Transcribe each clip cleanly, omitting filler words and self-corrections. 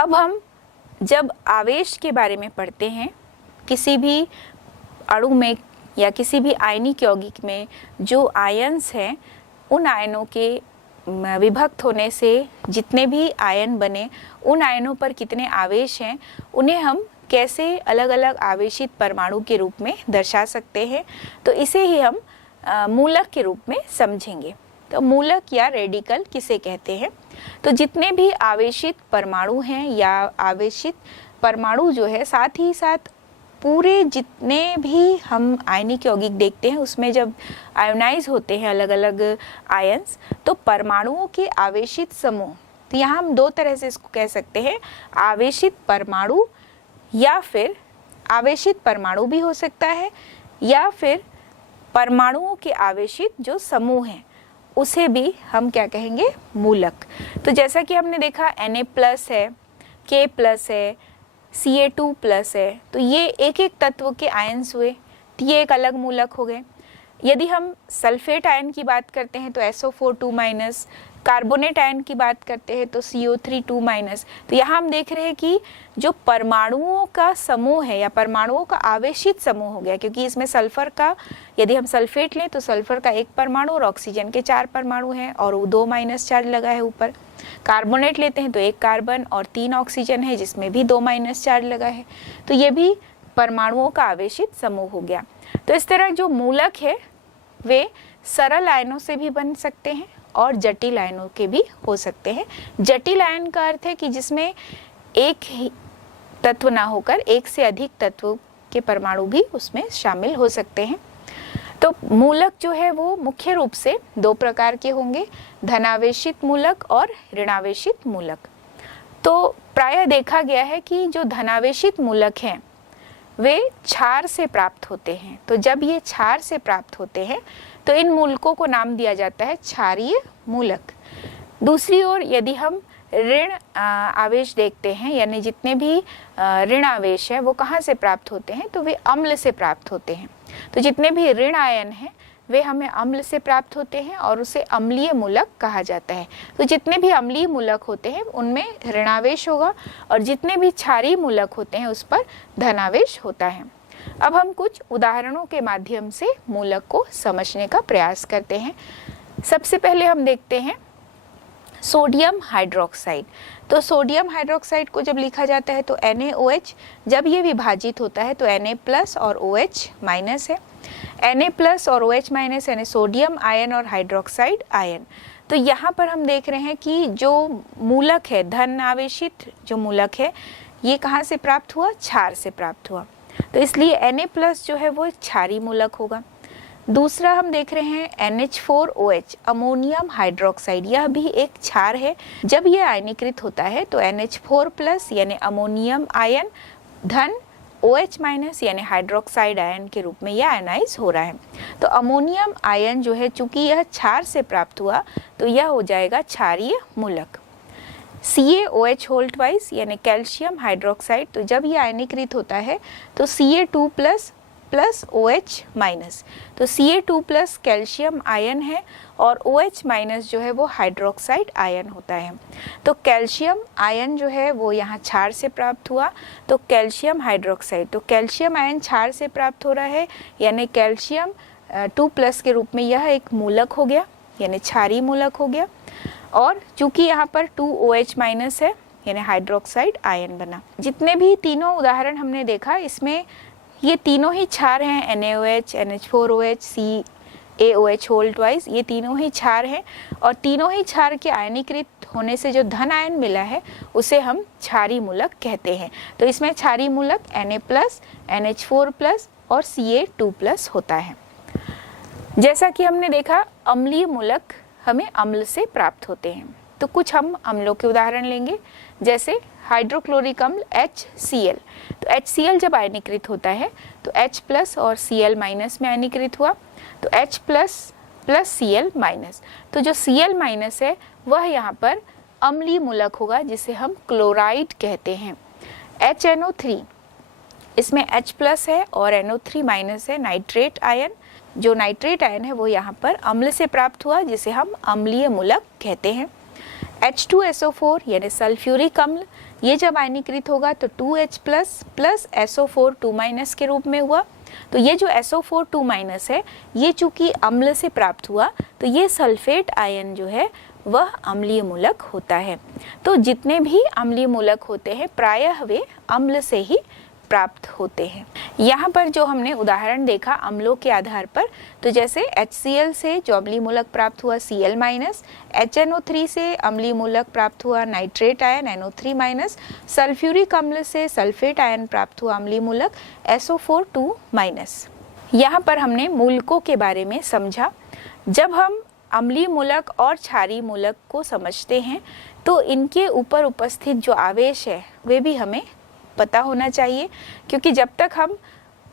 अब हम जब आवेश के बारे में पढ़ते हैं, किसी भी अणु में या किसी भी आयनिक यौगिक में जो आयन्स हैं, उन आयनों के विभक्त होने से जितने भी आयन बने, उन आयनों पर कितने आवेश हैं, उन्हें हम कैसे अलग अलग आवेशित परमाणु के रूप में दर्शा सकते हैं। तो इसे ही हम मूलक के रूप में समझेंगे। तो मूलक या रेडिकल किसे कहते हैं? तो जितने भी आवेशित परमाणु हैं या आवेशित परमाणु जो है, साथ ही साथ पूरे जितने भी हम आयनिक यौगिक देखते हैं उसमें जब आयोनाइज होते हैं अलग अलग आयन्स, तो परमाणुओं के आवेशित समूह, तो यहाँ हम दो तरह से इसको कह सकते हैं, आवेशित परमाणु या फिर आवेशित परमाणु भी हो सकता है, या फिर परमाणुओं के आवेशित जो समूह हैं उसे भी हम क्या कहेंगे? मूलक। तो जैसा कि हमने देखा Na+ है, K+ है, Ca2+ है, तो ये एक एक तत्व के आयन्स हुए, तो ये एक अलग मूलक हो गए। यदि हम सल्फेट आयन की बात करते हैं तो SO4 2-, कार्बोनेट आयन की बात करते हैं तो CO3 2-। तो यहाँ हम देख रहे हैं कि जो परमाणुओं का समूह है या परमाणुओं का आवेशित समूह हो गया, क्योंकि इसमें सल्फर का, यदि हम सल्फेट लें तो सल्फर का 1 परमाणु और ऑक्सीजन के 4 परमाणु हैं और 2- चार्ज लगा है ऊपर। कार्बोनेट लेते हैं तो 1 कार्बन और 3 ऑक्सीजन है जिसमें भी 2- चार्ज लगा है, तो ये भी परमाणुओं का आवेशित समूह हो गया। तो इस तरह जो मूलक है वे सरल आयनों से भी बन सकते हैं और जटिल आयनों के भी हो सकते हैं। जटिल आयन का अर्थ है कि जिसमें एक ही तत्व ना होकर एक से अधिक तत्वों के परमाणु भी उसमें शामिल हो सकते हैं। तो मूलक जो है वो मुख्य रूप से 2 प्रकार के होंगे, धनावेशित मूलक और ऋणावेशित मूलक। तो प्रायः देखा गया है कि जो धनावेशित मूलक हैं वे क्षार से प्राप्त होते हैं। तो जब ये क्षार से प्राप्त होते हैं तो इन मूलकों को नाम दिया जाता है क्षारीय मूलक। दूसरी ओर यदि हम ऋण आवेश देखते हैं, यानी जितने भी ऋण आवेश है वो कहाँ से प्राप्त होते हैं? तो वे अम्ल से प्राप्त होते हैं। तो जितने भी ऋण आयन हैं वे हमें अम्ल से प्राप्त होते हैं और उसे अम्लीय मूलक कहा जाता है। तो जितने भी अम्लीय मूलक होते हैं उनमें ऋणावेश होगा और जितने भी क्षारीय मूलक होते हैं उस पर धनावेश होता है। अब हम कुछ उदाहरणों के माध्यम से मूलक को समझने का प्रयास करते हैं। सबसे पहले हम देखते हैं सोडियम हाइड्रोक्साइड। तो सोडियम हाइड्रोक्साइड को जब लिखा जाता है तो NaOH, जब ये विभाजित होता है तो Na+ और OH- है। Na+ और OH- यानी सोडियम आयन और हाइड्रोक्साइड आयन। तो यहाँ पर हम देख रहे हैं कि जो मूलक है, धन आवेशित जो मूलक है, ये कहाँ से प्राप्त हुआ? क्षार से प्राप्त हुआ। तो इसलिए Na+ जो है वो क्षारीय मूलक होगा। दूसरा हम देख रहे हैं NH4OH, अमोनियम हाइड्रोक्साइड, यह भी एक क्षार है। जब यह आयनीकृत होता है तो NH4+ यानी अमोनियम आयन धन OH- यानी हाइड्रोक्साइड आयन के रूप में यह आयनाइज हो रहा है। तो अमोनियम आयन जो है, चूंकि यह क्षार से प्राप्त हुआ तो यह हो जाएगा क्षारीय मूलक। CaOH यानी कैल्शियम हाइड्रोक्साइड, तो जब यह आयनीकृत होता है तो Ca2+ OH-, तो Ca2+ कैल्शियम आयन है और OH- जो है वो हाइड्रोक्साइड आयन होता है। तो कैल्शियम आयन जो है वो यहाँ क्षार से प्राप्त हुआ, तो कैल्शियम हाइड्रोक्साइड, तो कैल्शियम आयन क्षार से प्राप्त हो रहा है यानी कैल्शियम 2+ के रूप में यह एक मूलक हो गया, यानी क्षारीय मूलक हो गया। और चूंकि यहाँ पर 2OH- है यानी हाइड्रोक्साइड आयन बना। जितने भी तीनों उदाहरण हमने देखा इसमें ये तीनों ही क्षार हैं, NaOH, NH4OH, CaOH, ये तीनों ही क्षार हैं और तीनों ही क्षार के आयनीकृत होने से जो धन आयन मिला है उसे हम क्षारीय मूलक कहते हैं। तो इसमें क्षारीय मूलक Na+, NH4+ और Ca2+ होता है। जैसा कि हमने देखा अम्लीय मूलक हमें अम्ल से प्राप्त होते हैं। तो कुछ हम अम्लों के उदाहरण लेंगे, जैसे हाइड्रोक्लोरिक अम्ल HCl। तो HCl जब आयनीकृत होता है तो H+ और Cl- में आयनीकृत हुआ, तो H+ + Cl-। तो जो Cl- है वह यहाँ पर अम्लीय मूलक होगा जिसे हम क्लोराइड कहते हैं। HNO3, इसमें H+ है और NO3- है, नाइट्रेट आयन। जो नाइट्रेट आयन है वो यहाँ पर अम्ल से प्राप्त हुआ जिसे हम अम्लीय मूलक कहते हैं। H2SO4 यानी सल्फ्यूरिक अम्ल, ये जब आयनीकृत होगा तो 2H प्लस SO4 2- के रूप में हुआ। तो ये जो SO4 2- है, ये चूंकि अम्ल से प्राप्त हुआ तो ये सल्फेट आयन जो है वह अम्लीय मूलक होता है। तो जितने भी अम्लीय मूलक होते हैं प्रायः वे अम्ल से ही प्राप्त होते हैं। यहाँ पर जो हमने उदाहरण देखा अम्लों के आधार पर, तो जैसे HCl से जो अम्लीय मूलक प्राप्त हुआ Cl-, HNO3 से अम्लीय मूलक प्राप्त हुआ नाइट्रेट आयन NO3-, सल्फ्यूरिक अम्ल से सल्फेट आयन प्राप्त हुआ अम्लीय मूलक SO4 2-। यहाँ पर हमने मूलकों के बारे में समझा। जब हम अम्लीय मूलक और क्षारीय मूलक को समझते हैं तो इनके ऊपर उपस्थित जो आवेश है वे भी हमें पता होना चाहिए, क्योंकि जब तक हम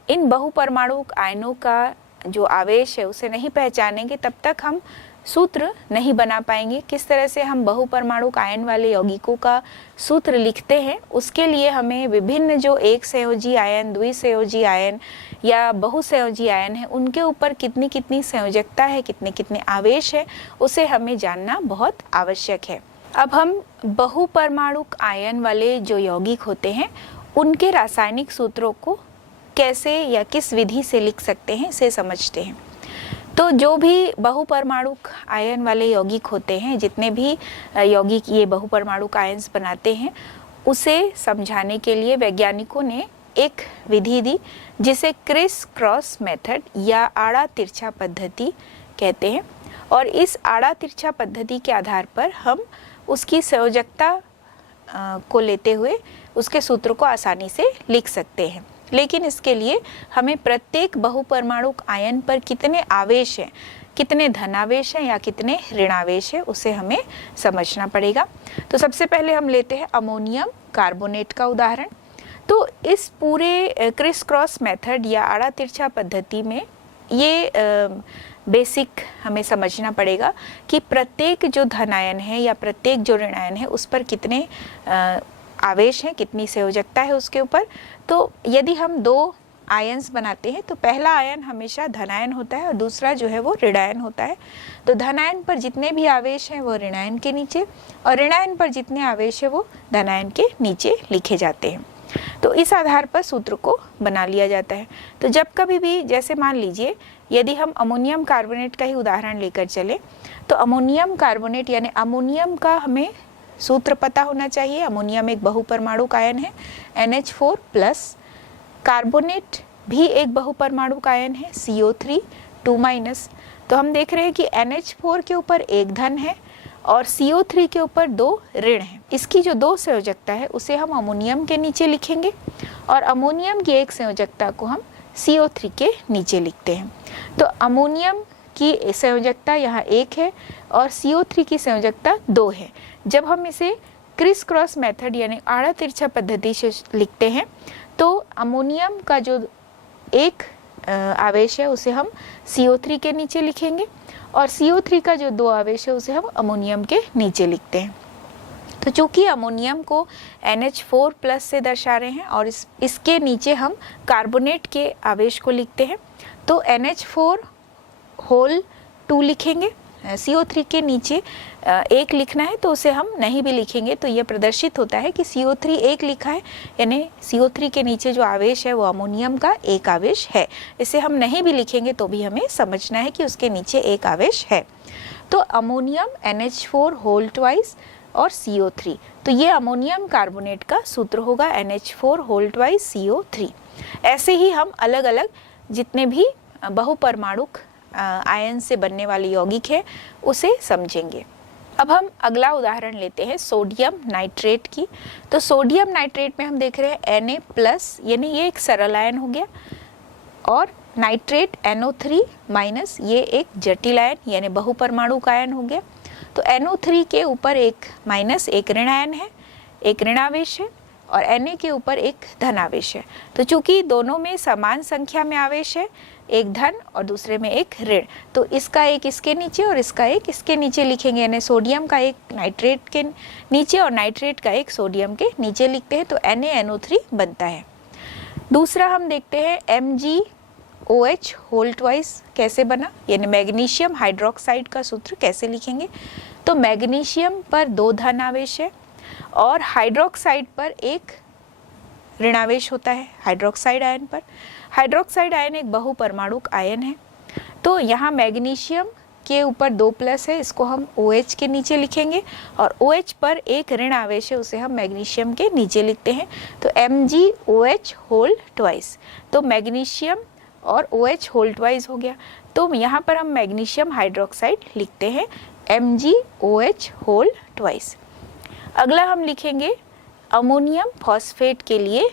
इन बहुपरमाणुक आयनों का जो आवेश है उसे नहीं पहचानेंगे तब तक हम सूत्र नहीं बना पाएंगे। किस तरह से हम बहुपरमाणुक आयन वाले यौगिकों का सूत्र लिखते हैं, उसके लिए हमें विभिन्न जो एक संयोजी आयन, द्विसंयोजी आयन या बहुसंयोजी आयन है उनके ऊपर कितनी कितनी संयोजकता है, कितने कितने आवेश है, उसे हमें जानना बहुत आवश्यक है। अब हम बहुपरमाणुक आयन वाले जो यौगिक होते हैं उनके रासायनिक सूत्रों को कैसे या किस विधि से लिख सकते हैं इसे समझते हैं। तो जो भी बहुपरमाणुक आयन वाले यौगिक होते हैं, जितने भी यौगिक ये बहुपरमाणुक आयन्स बनाते हैं, उसे समझाने के लिए वैज्ञानिकों ने एक विधि दी जिसे क्रिस क्रॉस मेथड या आड़ा तिरछा पद्धति कहते हैं। और इस आड़ा तिरछा पद्धति के आधार पर हम उसकी संयोजकता को लेते हुए उसके सूत्र को आसानी से लिख सकते हैं। लेकिन इसके लिए हमें प्रत्येक बहुपरमाणुक आयन पर कितने आवेश हैं, कितने धनावेश हैं या कितने ऋणावेश हैं, उसे हमें समझना पड़ेगा। तो सबसे पहले हम लेते हैं अमोनियम कार्बोनेट का उदाहरण। तो इस पूरे क्रिस क्रॉस मेथड या आड़ा तिरछा पद्धति में ये बेसिक हमें समझना पड़ेगा कि प्रत्येक जो धन आयन है या प्रत्येक जो ऋण आयन है उस पर कितने आवेश हैं, कितनी संयोजकता है उसके ऊपर। तो यदि हम दो आयन्स बनाते हैं तो पहला आयन हमेशा धनायन होता है और दूसरा जो है वो ऋणायन होता है। तो धनायन पर जितने भी आवेश हैं वो ऋणायन के नीचे और ऋणायन पर जितने आवेश है वो धनायन के नीचे लिखे जाते हैं। तो इस आधार पर सूत्र को बना लिया जाता है। तो जब कभी भी, जैसे मान लीजिए यदि हम अमोनियम कार्बोनेट का ही उदाहरण लेकर चले, तो अमोनियम कार्बोनेट यानी अमोनियम का हमें सूत्र पता होना चाहिए। अमोनियम एक बहुपरमाणुक आयन है NH4+, कार्बोनेट भी एक बहुपरमाणुक आयन है CO3 2-। तो हम देख रहे हैं कि NH4 के ऊपर एक धन है और CO3 के ऊपर दो ऋण हैं। इसकी जो दो संयोजकता है उसे हम अमोनियम के नीचे लिखेंगे और अमोनियम की एक संयोजकता को हम CO3 के नीचे लिखते हैं। तो अमोनियम की संयोजकता यहाँ 1 है और CO3 की संयोजकता 2 है। जब हम इसे क्रिस क्रॉस मेथड यानी आड़ा तिरछा पद्धति से लिखते हैं तो अमोनियम का जो एक आवेश है उसे हम CO3 के नीचे लिखेंगे और CO3 का जो 2 आवेश है उसे हम अमोनियम के नीचे लिखते हैं। तो चूंकि अमोनियम को NH4+ से दर्शा रहे हैं और इसके नीचे हम कार्बोनेट के आवेश को लिखते हैं, तो NH4 होल 2 लिखेंगे। CO3 के नीचे 1 लिखना है तो उसे हम नहीं भी लिखेंगे तो यह प्रदर्शित होता है कि CO3 1 लिखा है, यानी CO3 के नीचे जो आवेश है वो अमोनियम का एक आवेश है। इसे हम नहीं भी लिखेंगे तो भी हमें समझना है कि उसके नीचे एक आवेश है। तो अमोनियम NH4 होल 2 और CO3, तो ये अमोनियम कार्बोनेट का सूत्र होगा NH4 होल 2 CO3। ऐसे ही हम अलग अलग जितने भी बहुपरमाणुक आयन से बनने वाले यौगिक है उसे समझेंगे। अब हम अगला उदाहरण लेते हैं सोडियम नाइट्रेट की। तो सोडियम नाइट्रेट में हम देख रहे हैं Na+, यानी ये एक सरल आयन हो गया, और नाइट्रेट NO3- ये एक जटिल आयन यानी बहुपरमाणुक आयन हो गया। तो NO3 के ऊपर एक माइनस एक ऋण आयन है, एक ऋणावेश है, और Na के ऊपर एक धनावेश है। तो चूंकि दोनों में समान संख्या में आवेश है, एक धन और दूसरे में एक ऋण, तो इसका एक इसके नीचे और इसका एक इसके नीचे लिखेंगे, यानी सोडियम का एक नाइट्रेट के नीचे और नाइट्रेट का एक सोडियम के नीचे लिखते हैं, तो NaNO3 बनता है। दूसरा हम देखते हैं MgOH होल 2 कैसे बना, यानी मैग्नीशियम हाइड्रोक्साइड का सूत्र कैसे लिखेंगे। तो मैग्नीशियम पर 2 धन आवेश है और हाइड्रोक्साइड पर 1 ऋणावेश होता है। हाइड्रोक्साइड आयन पर, हाइड्रोक्साइड आयन एक बहुपरमाणुक आयन है। तो यहाँ मैग्नीशियम के ऊपर 2 प्लस है, इसको हम OH के नीचे लिखेंगे और OH पर 1 ऋण आवेश है, उसे हम मैग्नीशियम के नीचे लिखते हैं। तो MgOH होल ट्वाइस, तो मैग्नीशियम और OH होल ट्वाइस हो गया। तो यहाँ पर हम मैग्नीशियम हाइड्रोक्साइड लिखते हैं MgOH होल ट्वाइस। अगला हम लिखेंगे अमोनियम फॉस्फेट के लिए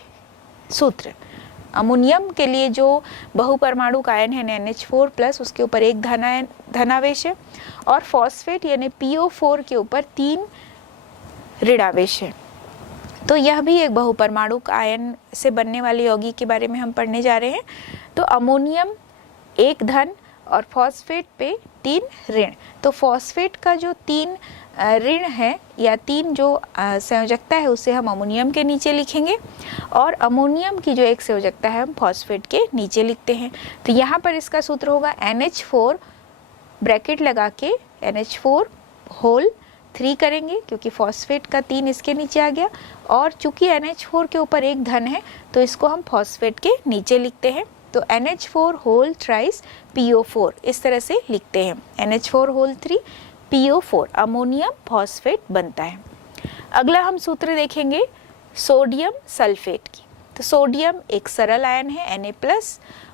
सूत्र। अमोनियम के लिए जो बहुपरमाणुक आयन है NH4 प्लस, उसके ऊपर 1 धनावेश है और फॉस्फेट यानी PO4 के ऊपर 3 ऋणावेश है। तो यह भी एक बहुपरमाणुक आयन से बनने वाले यौगिक के बारे में हम पढ़ने जा रहे हैं। तो अमोनियम 1 धन और फॉस्फेट पे 3 ऋण। तो फॉस्फेट का जो 3 ऋण है या 3 जो संयोजकता है उसे हम अमोनियम के नीचे लिखेंगे और अमोनियम की जो एक संयोजकता है हम फॉस्फेट के नीचे लिखते हैं। तो यहाँ पर इसका सूत्र होगा NH4 ब्रैकेट लगा के NH4 होल 3 करेंगे क्योंकि फॉस्फेट का 3 इसके नीचे आ गया और चूंकि NH4 के ऊपर 1 धन है तो इसको हम फॉस्फेट के नीचे लिखते हैं। तो NH4 होल थ्राइस PO4 इस तरह से लिखते हैं। NH4 whole 3 PO4 ammonium phosphate बनता है। अगला हम सूत्र देखेंगे सोडियम सल्फेट की। तो सोडियम एक सरल आयन है Na+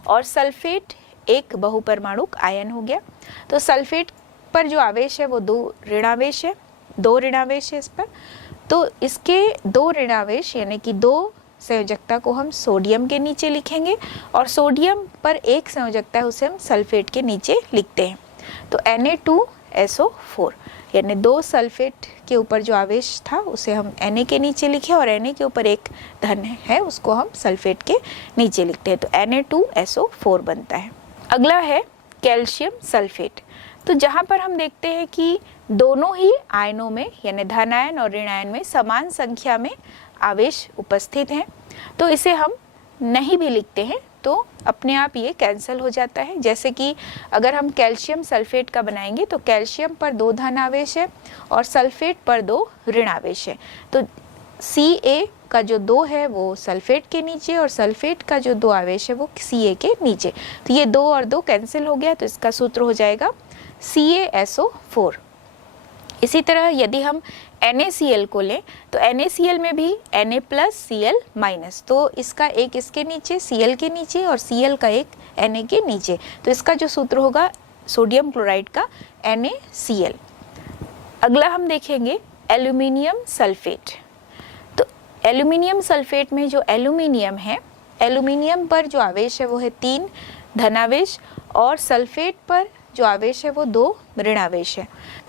और सल्फेट एक बहुपरमाणुक आयन हो गया। तो सल्फेट पर जो आवेश है वो 2 ऋणावेश है, 2 ऋणावेश है इस पर। तो इसके 2 ऋणावेश यानी कि 2 संयोजकता को हम सोडियम के नीचे लिखेंगे और सोडियम पर 1 संयोजकता है उसे हम सल्फेट के नीचे लिखते हैं। तो Na2SO4 यानी 2 सल्फेट के ऊपर जो आवेश था उसे हम Na के नीचे लिखे और Na के ऊपर 1 धन है उसको हम सल्फेट के नीचे लिखते हैं। तो Na2SO4 बनता है। अगला है कैल्शियम सल्फेट। तो जहाँ पर हम देखते हैं कि दोनों ही आयनों में यानी धन आयन और ऋण आयन में समान संख्या में आवेश उपस्थित हैं, तो इसे हम नहीं भी लिखते हैं तो अपने आप ये कैंसिल हो जाता है। जैसे कि अगर हम कैल्शियम सल्फेट का बनाएंगे तो कैल्शियम पर 2 धन आवेश है और सल्फेट पर 2 ऋण आवेश है। तो Ca का जो 2 है वो सल्फेट के नीचे और सल्फेट का जो 2 आवेश है वो Ca के नीचे। तो ये 2 और 2 कैंसिल हो गया तो इसका सूत्र हो जाएगा CaSO4। इसी तरह यदि हम NaCl को लें तो NaCl में भी Na+ Cl-, तो इसका एक इसके नीचे Cl के नीचे और Cl का एक Na के नीचे। तो इसका जो सूत्र होगा सोडियम क्लोराइड का NaCl। अगला हम देखेंगे एल्यूमिनियम सल्फेट। तो एल्यूमिनियम सल्फेट में जो एल्यूमिनियम है, एल्यूमिनियम पर जो आवेश है वो है 3 धनावेश और सल्फेट पर जो आवेश है वो 2 ऋणावेश है।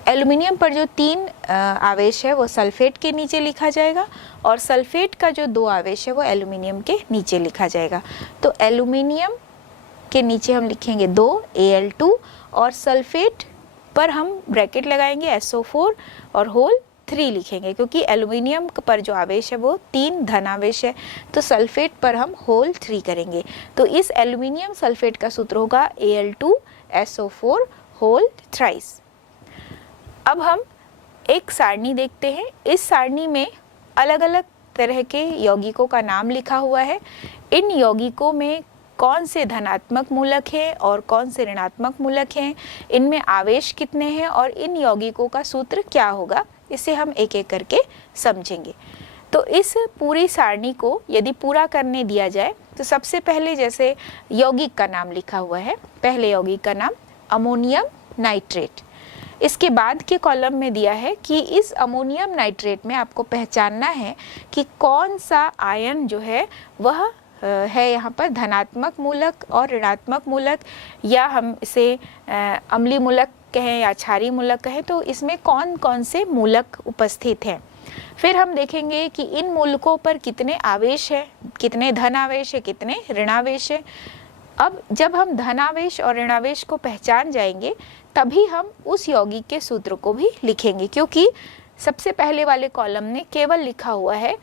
एल्यूमिनियम पर जो 3 आवेश है वो सल्फेट के नीचे लिखा जाएगा और सल्फेट का जो 2 आवेश है वो एल्यूमिनियम के नीचे लिखा जाएगा। तो एल्यूमिनियम के नीचे हम लिखेंगे 2 Al2 और सल्फेट पर हम ब्रैकेट लगाएंगे SO4 और होल 3 लिखेंगे क्योंकि एल्यूमिनियम पर जो आवेश है वो 3 धनावेश है। तो सल्फेट पर हम होल 3 करेंगे। तो इस एल्यूमिनियम सल्फेट का सूत्र होगा Al2SO4 होल थ्राइस। अब हम एक सारणी देखते हैं। इस सारणी में अलग अलग तरह के यौगिकों का नाम लिखा हुआ है। इन यौगिकों में कौन से धनात्मक मूलक हैं और कौन से ऋणात्मक मूलक हैं, इनमें आवेश कितने हैं और इन यौगिकों का सूत्र क्या होगा, इसे हम एक एक करके समझेंगे। तो इस पूरी सारणी को यदि पूरा करने दिया जाए तो सबसे पहले जैसे यौगिक का नाम लिखा हुआ है, पहले यौगिक का नाम अमोनियम नाइट्रेट। इसके बाद के कॉलम में दिया है कि इस अमोनियम नाइट्रेट में आपको पहचानना है कि कौन सा आयन जो है वह है यहाँ पर धनात्मक मूलक और ऋणात्मक मूलक, या हम इसे अम्लीय मूलक कहें या क्षारीय मूलक कहें, तो इसमें कौन कौन से मूलक उपस्थित हैं। फिर हम देखेंगे कि इन मूलकों पर कितने आवेश है, कितने धन आवेश है, कितने ऋणावेश है। अब जब हम धनावेश और ऋणावेश को पहचान जाएंगे तभी हम उस यौगिक के सूत्र को भी लिखेंगे, क्योंकि सबसे पहले वाले कॉलम ने केवल लिखा हुआ है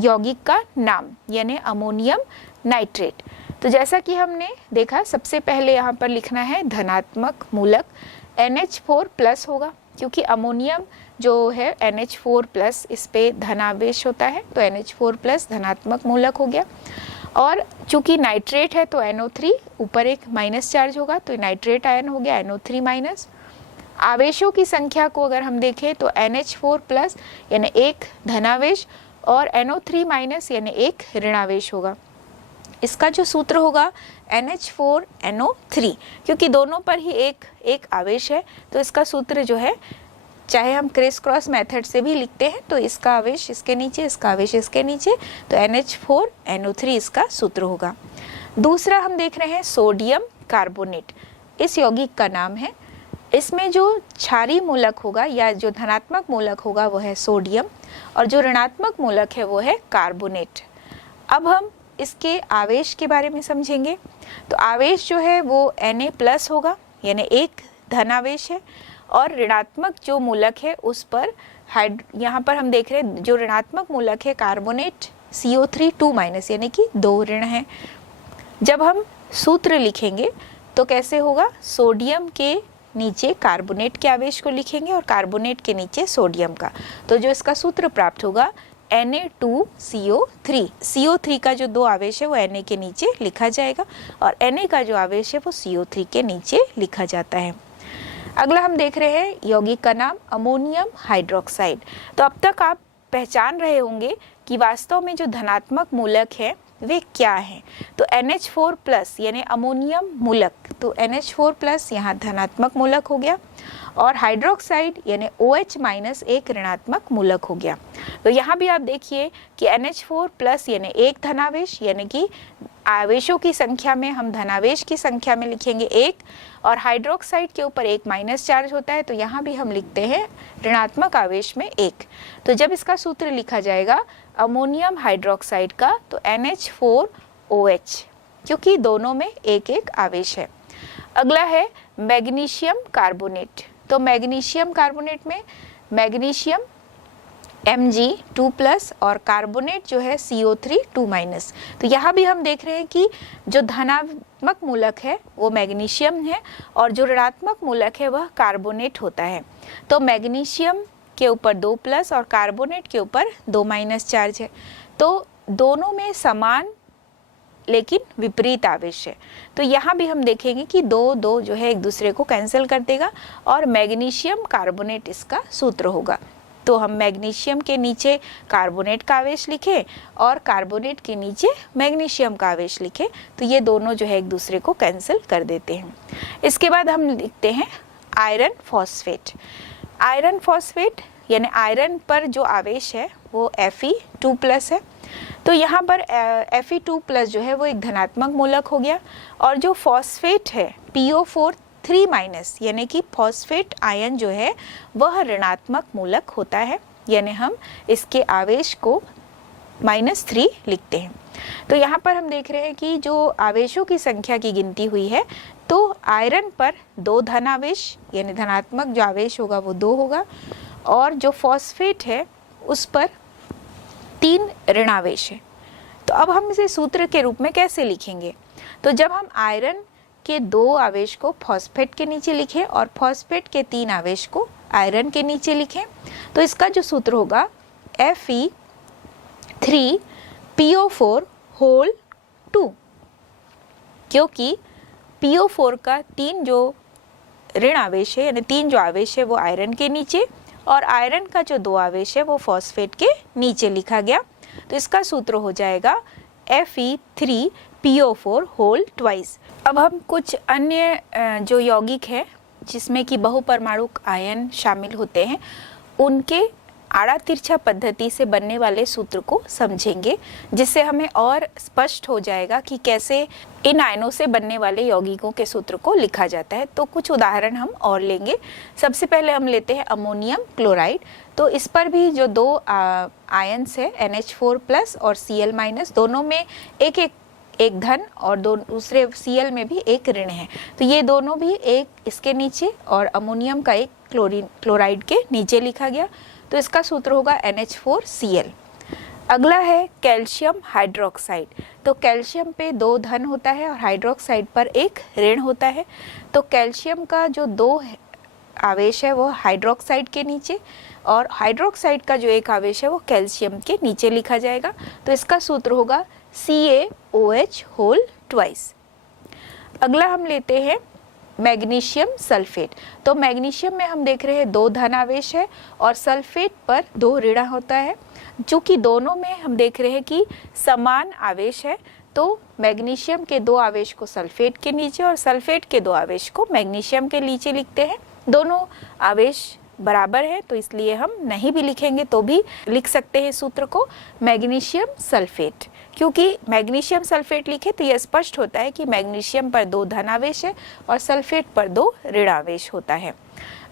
यौगिक का नाम यानी अमोनियम नाइट्रेट। तो जैसा कि हमने देखा सबसे पहले यहाँ पर लिखना है धनात्मक मूलक NH4+ होगा, क्योंकि अमोनियम जो है NH4+ इस पे धनावेश होता है, तो NH4+ धनात्मक मूलक हो गया। और चूंकि नाइट्रेट है तो NO3 ऊपर एक माइनस चार्ज होगा, तो नाइट्रेट आयन हो गया NO3-। आवेशों की संख्या को अगर हम देखें तो NH4+ यानी एक धनावेश और NO3- यानी एक ऋणावेश होगा। इसका जो सूत्र होगा NH4NO3, क्योंकि दोनों पर ही एक एक आवेश है, तो इसका सूत्र जो है, चाहे हम क्रिस क्रॉस मेथड से भी लिखते हैं, तो इसका आवेश इसके नीचे, इसका आवेश इसके नीचे, तो NH4NO3 इसका सूत्र होगा। दूसरा हम देख रहे हैं सोडियम कार्बोनेट। इस यौगिक का नाम है। इसमें जो क्षारीय मूलक होगा या जो धनात्मक मूलक होगा वो है सोडियम, और जो ऋणात्मक मूलक है वो है कार्बोनेट। अब हम इसके आवेश के बारे में समझेंगे। तो आवेश जो है वो Na+ होगा, यानी एक धनावेश है, और ऋणात्मक जो मूलक है उस पर यहाँ पर हम देख रहे हैं जो ऋणात्मक मूलक है कार्बोनेट CO3 2- यानी कि 2 ऋण है। जब हम सूत्र लिखेंगे तो कैसे होगा, सोडियम के नीचे कार्बोनेट के आवेश को लिखेंगे और कार्बोनेट के नीचे सोडियम का, तो जो इसका सूत्र प्राप्त होगा Na2CO3। CO3 का जो 2 आवेश है वो Na के नीचे लिखा जाएगा, और Na का जो आवेश है वो CO3 के नीचे लिखा जाता है। अगला हम देख रहे हैं यौगिक का नाम अमोनियम हाइड्रोक्साइड। तो अब तक आप पहचान रहे होंगे कि वास्तव में जो धनात्मक मूलक है वे क्या हैं। तो NH4+ यानी अमोनियम मूलक, तो NH4+ यहाँ धनात्मक मूलक हो गया, और हाइड्रोक्साइड यानी OH- एक ऋणात्मक मूलक हो गया। तो यहाँ भी आप देखिए कि NH4+ यानी एक धनावेश, यानी कि आवेशों की संख्या में हम धनावेश की संख्या में लिखेंगे 1, और हाइड्रोक्साइड के ऊपर एक माइनस चार्ज होता है, तो यहाँ भी हम लिखते हैं ऋणात्मक आवेश में 1। तो जब इसका सूत्र लिखा जाएगा अमोनियम हाइड्रोक्साइड का, तो NH4OH, क्योंकि दोनों में एक एक आवेश है। अगला है मैग्नीशियम कार्बोनेट। तो मैग्नीशियम कार्बोनेट में मैग्नीशियम Mg2+ और कार्बोनेट जो है CO3 2-। तो यहाँ भी हम देख रहे हैं कि जो धनात्मक मूलक है वो मैग्नीशियम है, और जो ऋणात्मक मूलक है वह कार्बोनेट होता है। तो मैग्नीशियम के ऊपर 2+ और कार्बोनेट के ऊपर 2- चार्ज है, तो दोनों में समान लेकिन विपरीत आवेश है। तो यहाँ भी हम देखेंगे कि 2 जो है एक दूसरे को कैंसिल कर देगा, और मैग्नीशियम कार्बोनेट इसका सूत्र होगा। तो हम मैग्नीशियम के नीचे कार्बोनेट का आवेश लिखें और कार्बोनेट के नीचे मैग्नीशियम का आवेश लिखें, तो ये दोनों जो है एक दूसरे को कैंसिल कर देते हैं। इसके बाद हम लिखते हैं आयरन फॉस्फेट। आयरन फॉस्फेट यानी आयरन पर जो आवेश है वो Fe2+ है। तो यहाँ पर Fe2+ जो है वो एक धनात्मक मूलक हो गया, और जो फॉस्फेट है PO4 3- यानी कि फॉस्फेट आयन जो है वह ऋणात्मक मूलक होता है, यानी हम इसके आवेश को -3 लिखते हैं। तो यहाँ पर हम देख रहे हैं कि जो आवेशों की संख्या की गिनती हुई है, तो आयरन पर 2 धनावेश यानी धनात्मक जो आवेश होगा वो 2 होगा, और जो फॉस्फेट है उस पर 3 ऋणावेश है। तो अब हम इसे सूत्र के रूप में कैसे लिखेंगे, तो जब हम आयरन के 2 आवेश को फॉस्फेट के नीचे लिखें और फॉस्फेट के 3 आवेश को आयरन के नीचे लिखें, तो इसका जो सूत्र होगा Fe3PO4 क्योंकि PO4 का 3 जो ऋण आवेश है यानी 3 जो आवेश है वो आयरन के नीचे, और आयरन का जो 2 आवेश है वो फॉस्फेट के नीचे लिखा गया। तो इसका सूत्र हो जाएगा Fe3PO4 अब हम कुछ अन्य जो यौगिक है जिसमें कि बहुपरमाणुक आयन शामिल होते हैं उनके आड़ा तिरछा पद्धति से बनने वाले सूत्र को समझेंगे, जिससे हमें और स्पष्ट हो जाएगा कि कैसे इन आयनों से बनने वाले यौगिकों के सूत्र को लिखा जाता है। तो कुछ उदाहरण हम और लेंगे। सबसे पहले हम लेते हैं अमोनियम क्लोराइड। तो इस पर भी जो 2 आयन्स है NH4+ और Cl- दोनों में एक धन और दूसरे Cl में भी एक ऋण है, तो ये दोनों भी एक इसके नीचे और अमोनियम का एक क्लोराइड के नीचे लिखा गया। तो इसका सूत्र होगा NH4Cl। अगला है कैल्शियम हाइड्रोक्साइड। तो कैल्शियम पे 2 धन होता है और हाइड्रोक्साइड पर एक ऋण होता है। तो कैल्शियम का जो 2 आवेश है वो हाइड्रोक्साइड के नीचे, और हाइड्रोक्साइड का जो एक आवेश है वो कैल्शियम के नीचे लिखा जाएगा। तो इसका सूत्र होगा CaOH होल ट्वाइस। अगला हम लेते हैं मैग्नीशियम सल्फेट। तो मैग्नीशियम में हम देख रहे हैं 2 धन आवेश है और सल्फेट पर 2 ऋण होता है। चूँकि दोनों में हम देख रहे हैं कि समान आवेश है, तो मैग्नीशियम के 2 आवेश को सल्फेट के नीचे और सल्फेट के 2 आवेश को मैग्नीशियम के नीचे लिखते हैं। दोनों आवेश बराबर है, तो इसलिए हम नहीं भी लिखेंगे तो भी लिख सकते हैं सूत्र को मैग्नीशियम सल्फेट। क्योंकि मैग्नीशियम सल्फेट लिखे तो यह स्पष्ट होता है कि मैग्नीशियम पर 2 धन आवेश है और सल्फेट पर 2 ऋण आवेश होता है।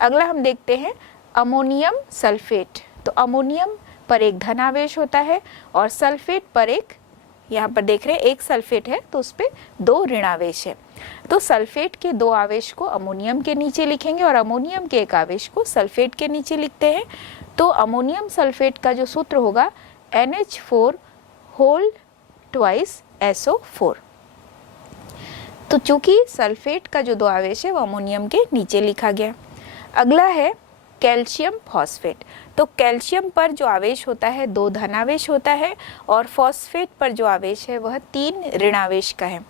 अगला हम देखते हैं अमोनियम सल्फेट। तो अमोनियम पर 1 धन आवेश होता है और सल्फेट पर एक, यहाँ पर देख रहे हैं 1 सल्फेट है तो उस पर 2 ऋण आवेश है। तो सल्फेट के 2 आवेश को अमोनियम के नीचे लिखेंगे और अमोनियम के 1 आवेश को सल्फेट के नीचे लिखते हैं। तो अमोनियम सल्फेट का जो सूत्र होगा NH4 होल ट्वाइस SO4। तो चूंकि सल्फेट का जो 2 आवेश है वो अमोनियम के नीचे लिखा गया। अगला है कैल्शियम फॉस्फेट। तो कैल्शियम पर जो आवेश होता है 2 धन आवेश होता है और फॉस्फेट पर जो आवेश है वह 3 ऋण आवेश का है।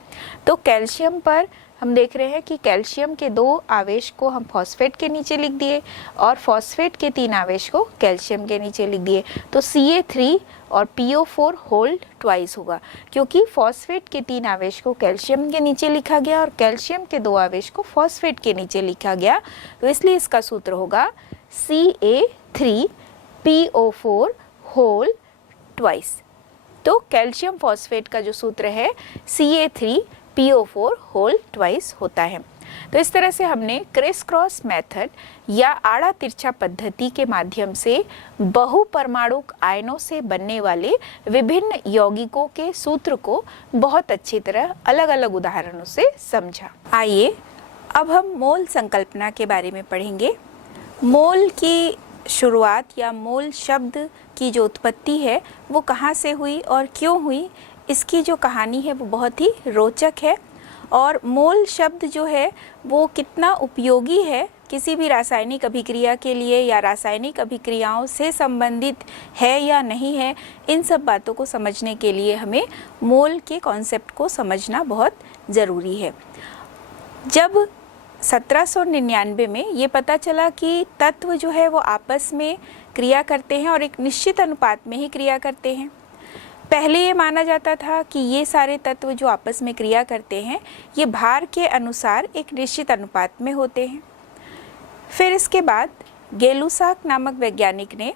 तो कैल्शियम पर हम देख रहे हैं कि कैल्शियम के 2 आवेश को हम फॉस्फेट के नीचे लिख दिए और फॉस्फेट के 3 आवेश को कैल्शियम के नीचे लिख दिए। तो Ca3 और PO4 होल ट्वाइस होगा, क्योंकि फॉस्फेट के 3 आवेश को कैल्शियम के नीचे लिखा गया और कैल्शियम के 2 आवेश को फॉस्फेट के नीचे लिखा गया। तो इसलिए इसका सूत्र होगा Ca3PO4 होल ट्वाइस। तो कैल्शियम फॉस्फेट का जो सूत्र है Ca3PO4 होल ट्वाइस होता है। तो इस तरह से हमने क्रिस क्रॉस मेथड या आड़ा तिरछा पद्धति के माध्यम से बहुपरमाणुक आयनों से बनने वाले विभिन्न यौगिकों के सूत्र को बहुत अच्छी तरह अलग अलग उदाहरणों से समझा। आइए अब हम मोल संकल्पना के बारे में पढ़ेंगे। मोल की शुरुआत या मोल शब्द की जो उत्पत्ति है वो कहाँ से हुई और क्यों हुई, इसकी जो कहानी है वो बहुत ही रोचक है। और मोल शब्द जो है वो कितना उपयोगी है किसी भी रासायनिक अभिक्रिया के लिए या रासायनिक अभिक्रियाओं से संबंधित है या नहीं है, इन सब बातों को समझने के लिए हमें मोल के कॉन्सेप्ट को समझना बहुत ज़रूरी है। जब 1799 में ये पता चला कि तत्व जो है वो आपस में क्रिया करते हैं और एक निश्चित अनुपात में ही क्रिया करते हैं। पहले ये माना जाता था कि ये सारे तत्व जो आपस में क्रिया करते हैं ये भार के अनुसार एक निश्चित अनुपात में होते हैं। फिर इसके बाद गेलुसाक नामक वैज्ञानिक ने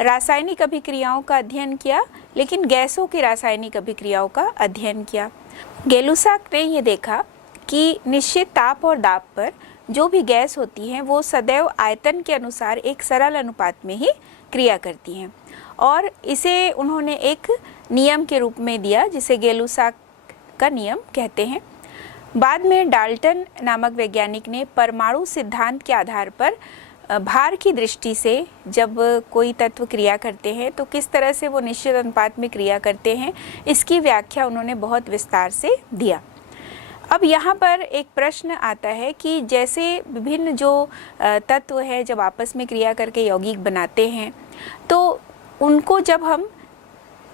रासायनिक अभिक्रियाओं का अध्ययन किया, लेकिन गैसों की रासायनिक अभिक्रियाओं का अध्ययन किया। गेलुसाक ने ये देखा कि निश्चित ताप और दाब पर जो भी गैस होती हैं वो सदैव आयतन के अनुसार एक सरल अनुपात में ही क्रिया करती हैं, और इसे उन्होंने एक नियम के रूप में दिया जिसे गेलुसाक का नियम कहते हैं। बाद में डाल्टन नामक वैज्ञानिक ने परमाणु सिद्धांत के आधार पर भार की दृष्टि से जब कोई तत्व क्रिया करते हैं तो किस तरह से वो निश्चित अनुपात में क्रिया करते हैं, इसकी व्याख्या उन्होंने बहुत विस्तार से दिया। अब यहाँ पर एक प्रश्न आता है कि जैसे विभिन्न जो तत्व है जब आपस में क्रिया करके यौगिक बनाते हैं तो उनको जब हम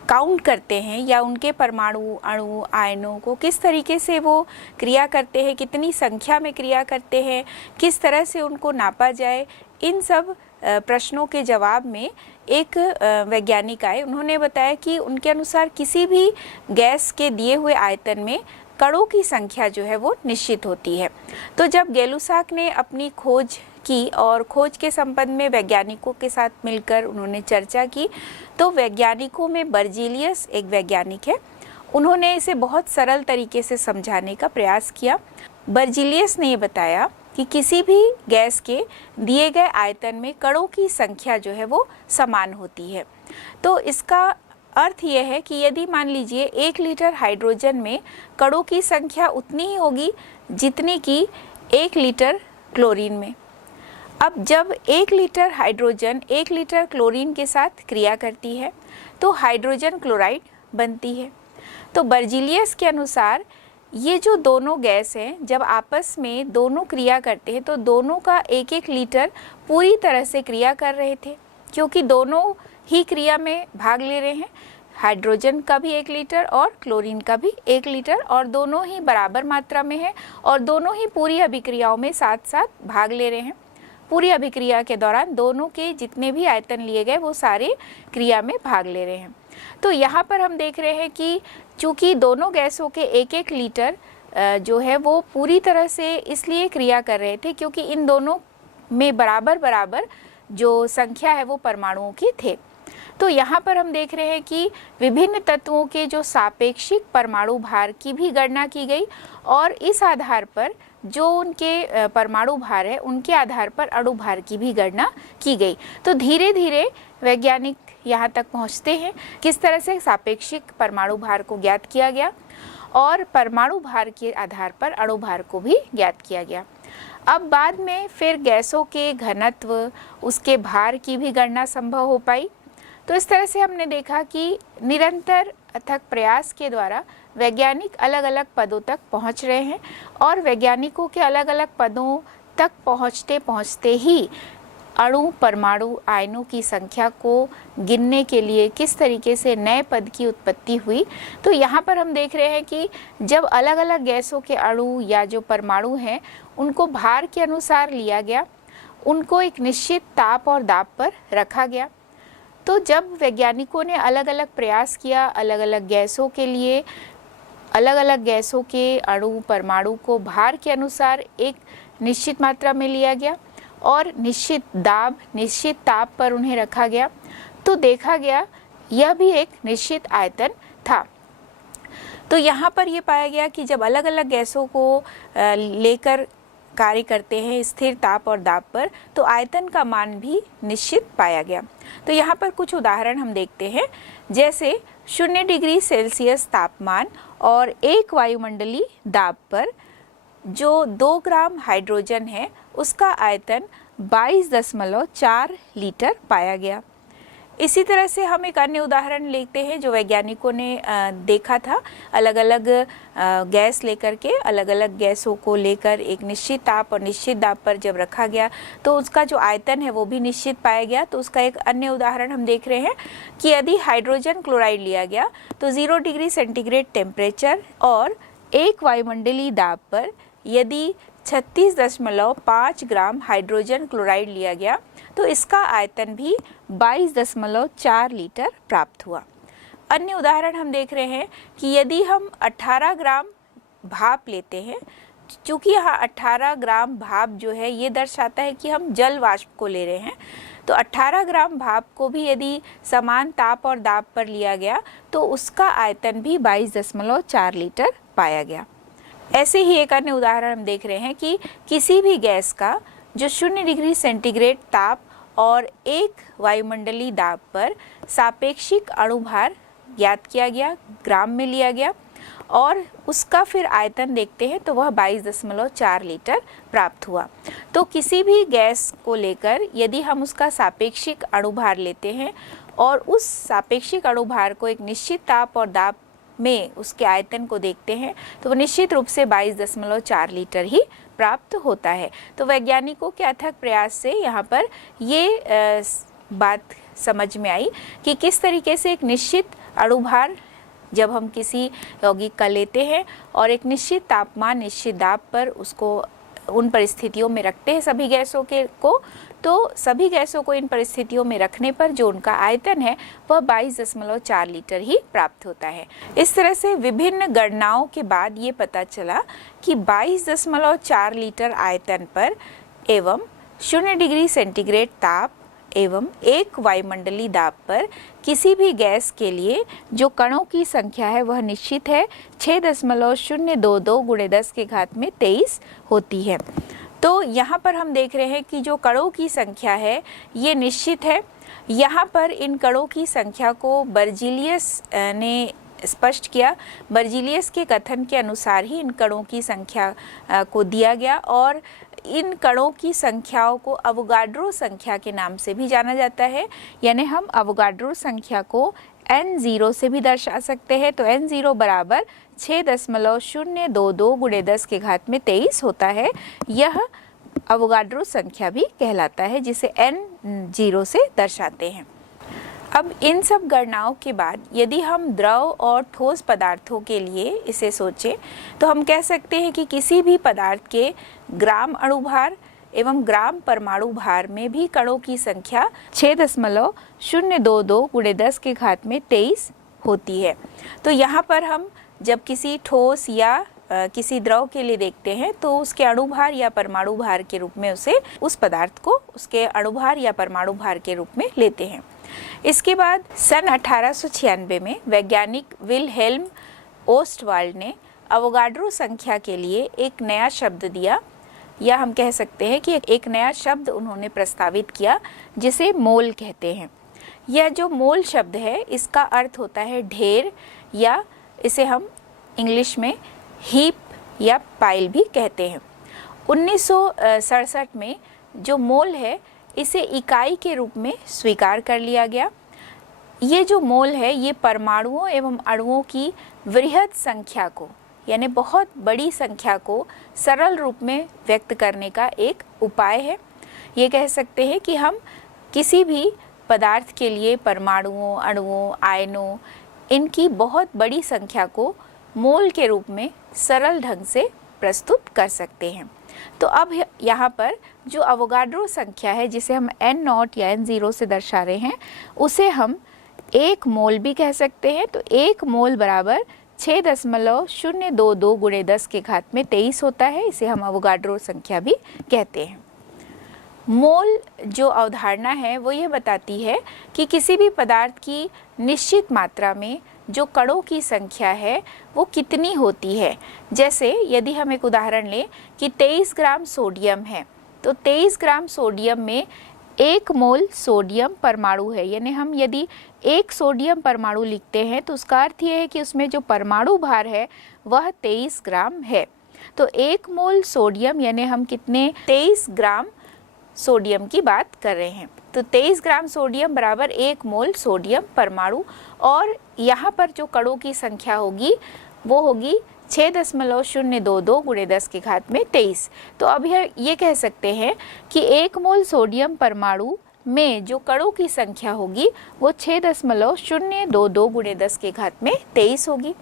काउंट करते हैं या उनके परमाणु अणु आयनों को किस तरीके से वो क्रिया करते हैं, कितनी संख्या में क्रिया करते हैं, किस तरह से उनको नापा जाए, इन सब प्रश्नों के जवाब में एक वैज्ञानिक आए। उन्होंने बताया कि उनके अनुसार किसी भी गैस के दिए हुए आयतन में कणों की संख्या जो है वो निश्चित होती है। तो जब गेलुसाक ने अपनी खोज की और खोज के संबंध में वैज्ञानिकों के साथ मिलकर उन्होंने चर्चा की, तो वैज्ञानिकों में बर्जीलियस एक वैज्ञानिक है, उन्होंने इसे बहुत सरल तरीके से समझाने का प्रयास किया। बर्जीलियस ने ये बताया कि किसी भी गैस के दिए गए आयतन में कणों की संख्या जो है वो समान होती है। तो इसका अर्थ यह है कि यदि मान लीजिए 1 लीटर हाइड्रोजन में कणों की संख्या उतनी ही होगी जितनी कि 1 लीटर क्लोरीन में। अब जब 1 लीटर हाइड्रोजन 1 लीटर क्लोरीन के साथ क्रिया करती है तो हाइड्रोजन क्लोराइड बनती है। तो बर्जीलियस के अनुसार ये जो दोनों गैस हैं जब आपस में दोनों क्रिया करते हैं तो दोनों का 1-1 लीटर पूरी तरह से क्रिया कर रहे थे, क्योंकि दोनों ही क्रिया में भाग ले रहे हैं। हाइड्रोजन का भी 1 लीटर और क्लोरीन का भी 1 लीटर, और दोनों ही बराबर मात्रा में है और दोनों ही पूरी अभिक्रियाओं में साथ साथ भाग ले रहे हैं। पूरी अभिक्रिया के दौरान दोनों के जितने भी आयतन लिए गए वो सारे क्रिया में भाग ले रहे हैं। तो यहाँ पर हम देख रहे हैं कि चूँकि दोनों गैसों के 1-1 लीटर जो है वो पूरी तरह से इसलिए क्रिया कर रहे थे क्योंकि इन दोनों में बराबर बराबर जो संख्या है वो परमाणुओं की थे। तो यहाँ पर हम देख रहे हैं कि विभिन्न तत्वों के जो सापेक्षिक परमाणु भार की भी गणना की गई और इस आधार पर जो उनके परमाणु भार है उनके आधार पर अणु भार की भी गणना की गई। तो धीरे धीरे वैज्ञानिक यहाँ तक पहुँचते हैं किस तरह से सापेक्षिक परमाणु भार को ज्ञात किया गया और परमाणु भार के आधार पर अणु भार को भी ज्ञात किया गया। अब बाद में फिर गैसों के घनत्व, उसके भार की भी गणना संभव हो पाई। तो इस तरह से हमने देखा कि निरंतर अथक प्रयास के द्वारा वैज्ञानिक अलग अलग पदों तक पहुंच रहे हैं और वैज्ञानिकों के अलग अलग पदों तक पहुंचते पहुंचते ही अणु, परमाणु, आयनों की संख्या को गिनने के लिए किस तरीके से नए पद की उत्पत्ति हुई। तो यहाँ पर हम देख रहे हैं कि जब अलग अलग गैसों के अणु या जो परमाणु हैं उनको भार के अनुसार लिया गया, उनको एक निश्चित ताप और दाब पर रखा गया। तो जब वैज्ञानिकों ने अलग अलग प्रयास किया, अलग अलग गैसों के लिए अलग अलग गैसों के अणु, परमाणु को भार के अनुसार एक निश्चित मात्रा में लिया गया और निश्चित दाब, निश्चित ताप पर उन्हें रखा गया, तो देखा गया यह भी एक निश्चित आयतन था। तो यहाँ पर यह पाया गया कि जब अलग अलग गैसों को लेकर कार्य करते हैं स्थिर ताप और दाब पर, तो आयतन का मान भी निश्चित पाया गया। तो यहाँ पर कुछ उदाहरण हम देखते हैं, जैसे 0 डिग्री सेल्सियस तापमान और 1 वायुमंडलीय दाब पर जो 2 ग्राम हाइड्रोजन है उसका आयतन 22.4 लीटर पाया गया। इसी तरह से हम एक अन्य उदाहरण लेते हैं जो वैज्ञानिकों ने देखा था। अलग अलग गैस लेकर के, अलग अलग गैसों को लेकर एक निश्चित ताप और निश्चित दाब पर जब रखा गया तो उसका जो आयतन है वो भी निश्चित पाया गया। तो उसका एक अन्य उदाहरण हम देख रहे हैं कि यदि हाइड्रोजन क्लोराइड लिया गया तो 0 डिग्री सेंटीग्रेड टेम्परेचर और 1 वायुमंडलीय दाब पर यदि 36.5 ग्राम हाइड्रोजन क्लोराइड लिया गया तो इसका आयतन भी 22.4 लीटर प्राप्त हुआ। अन्य उदाहरण हम देख रहे हैं कि यदि हम 18 ग्राम भाप लेते हैं, चूँकि यहाँ 18 ग्राम भाप जो है ये दर्शाता है कि हम जल वाष्प को ले रहे हैं, तो 18 ग्राम भाप को भी यदि समान ताप और दाब पर लिया गया तो उसका आयतन भी 22.4 लीटर पाया गया। ऐसे ही एक अन्य उदाहरण हम देख रहे हैं कि किसी भी गैस का जो 0 डिग्री सेंटीग्रेड ताप और 1 वायुमंडलीय दाब पर सापेक्षिक अणुभार ज्ञात किया गया, ग्राम में लिया गया और उसका फिर आयतन देखते हैं तो वह 22.4 लीटर प्राप्त हुआ। तो किसी भी गैस को लेकर यदि हम उसका सापेक्षिक अणुभार लेते हैं और उस सापेक्षिक अणुभार को एक निश्चित ताप और दाब में उसके आयतन को देखते हैं तो वो निश्चित रूप से 22.4 लीटर ही प्राप्त होता है। तो वैज्ञानिकों के अथक प्रयास से यहाँ पर ये बात समझ में आई कि किस तरीके से एक निश्चित अणुभार जब हम किसी यौगिक का लेते हैं और एक निश्चित तापमान, निश्चित दाब पर उसको उन परिस्थितियों में रखते हैं सभी गैसों को, तो सभी गैसों को इन परिस्थितियों में रखने पर जो उनका आयतन है वह 22.4 लीटर ही प्राप्त होता है। इस तरह से विभिन्न गणनाओं के बाद ये पता चला कि 22.4 लीटर आयतन पर एवं 0 डिग्री सेंटीग्रेड ताप एवं 1 वायुमंडलीय दाब पर किसी भी गैस के लिए जो कणों की संख्या है वह निश्चित है, 6.022 × 10⁻23 होती है। तो यहाँ पर हम देख रहे हैं कि जो कणों की संख्या है ये निश्चित है। यहाँ पर इन कणों की संख्या को बर्जीलियस ने स्पष्ट किया। बर्जीलियस के कथन के अनुसार ही इन कणों की संख्या को दिया गया और इन कणों की संख्याओं को अवोगाड्रो संख्या के नाम से भी जाना जाता है, यानी हम अवोगाड्रो संख्या को N0 से भी दर्शा सकते हैं। तो N0 बराबर 6.022 गुणे 10 के घात में 23 होता है। यह अवोगाड्रो संख्या भी कहलाता है, जिसे N0 से दर्शाते हैं। अब इन सब गणनाओं के बाद यदि हम द्रव और ठोस पदार्थों के लिए इसे सोचें तो हम कह सकते हैं कि किसी भी पदार्थ के ग्राम अणुभार एवं ग्राम परमाणु भार में भी कणों की संख्या 6.022 गुणे 10 के घात में 23 होती है। तो यहाँ पर हम जब किसी ठोस या किसी द्रव के लिए देखते हैं तो उसके अणुभार या परमाणु भार के रूप में उस पदार्थ को उसके अणुभार या परमाणु भार के रूप में लेते हैं। इसके बाद सन 1896 में वैज्ञानिक विलहेल्म ओस्टवाल्ड ने अवोगाड्रो संख्या के लिए एक नया शब्द दिया, या हम कह सकते हैं कि एक नया शब्द उन्होंने प्रस्तावित किया जिसे मोल कहते हैं। यह जो मोल शब्द है इसका अर्थ होता है ढेर, या इसे हम इंग्लिश में हीप या पाइल भी कहते हैं। 1967 में जो मोल है इसे इकाई के रूप में स्वीकार कर लिया गया। ये जो मोल है ये परमाणुओं एवं अणुओं की वृहद संख्या को, यानी बहुत बड़ी संख्या को सरल रूप में व्यक्त करने का एक उपाय है। ये कह सकते हैं कि हम किसी भी पदार्थ के लिए परमाणुओं, अणुओं, आयनों, इनकी बहुत बड़ी संख्या को मोल के रूप में सरल ढंग से प्रस्तुत कर सकते हैं। तो अब यहाँ पर जो अवोगाड्रो संख्या है जिसे हम N0 या N0 से दर्शा रहे हैं उसे हम एक मोल भी कह सकते हैं। तो एक मोल बराबर 6.022 गुणे 10 के घात में 23 होता है। इसे हम अवोगाड्रो संख्या भी कहते हैं। मोल जो अवधारणा है वो ये बताती है कि किसी भी पदार्थ की निश्चित मात्रा में जो कणों की संख्या है वो कितनी होती है। जैसे यदि हम एक उदाहरण लें कि 23 ग्राम सोडियम है, तो 23 ग्राम सोडियम में 1 मोल सोडियम परमाणु है, यानी हम यदि एक सोडियम परमाणु लिखते हैं तो उसका अर्थ ये है कि उसमें जो परमाणु भार है वह 23 ग्राम है। तो 1 मोल सोडियम यानी हम कितने 23 ग्राम सोडियम की बात कर रहे हैं। तो 23 ग्राम सोडियम बराबर 1 मोल सोडियम परमाणु, और यहाँ पर जो कणों की संख्या होगी वो होगी 6.022 गुणे 10 की घात में 23। तो अब ये कह सकते हैं कि 1 मोल सोडियम परमाणु में जो कणों की संख्या होगी वो 6.022 गुणे 10 की घात में 23 होगी।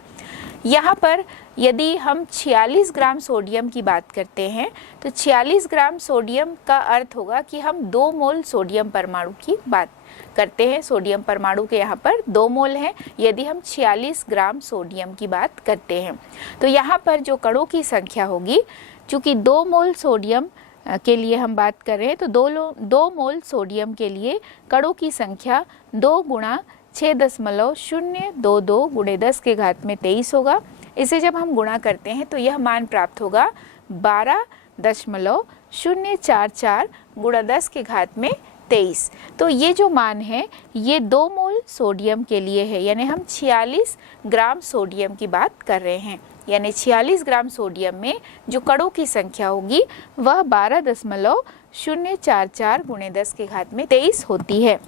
यहाँ पर यदि हम 46 ग्राम सोडियम की बात करते हैं तो 46 ग्राम सोडियम का अर्थ होगा कि हम 2 मोल सोडियम परमाणु की बात करते हैं। सोडियम परमाणु के यहाँ पर 2 मोल हैं यदि हम 46 ग्राम सोडियम की बात करते हैं। तो यहाँ पर जो कणों की संख्या होगी, चूँकि 2 मोल सोडियम के लिए हम बात कर रहे हैं तो 2 मोल सोडियम के लिए कणों की संख्या 2 गुणा 6.022 गुणे 10 के घात में 23 होगा। इसे जब हम गुणा करते हैं तो यह मान प्राप्त होगा 12.044 गुणा 10 के घात में 23। तो ये जो मान है ये 2 मोल सोडियम के लिए है, यानी हम 46 ग्राम सोडियम की बात कर रहे हैं। यानी 46 ग्राम सोडियम में जो कणों की संख्या होगी वह 12.044 गुणे 10 के घात में 23 होती है।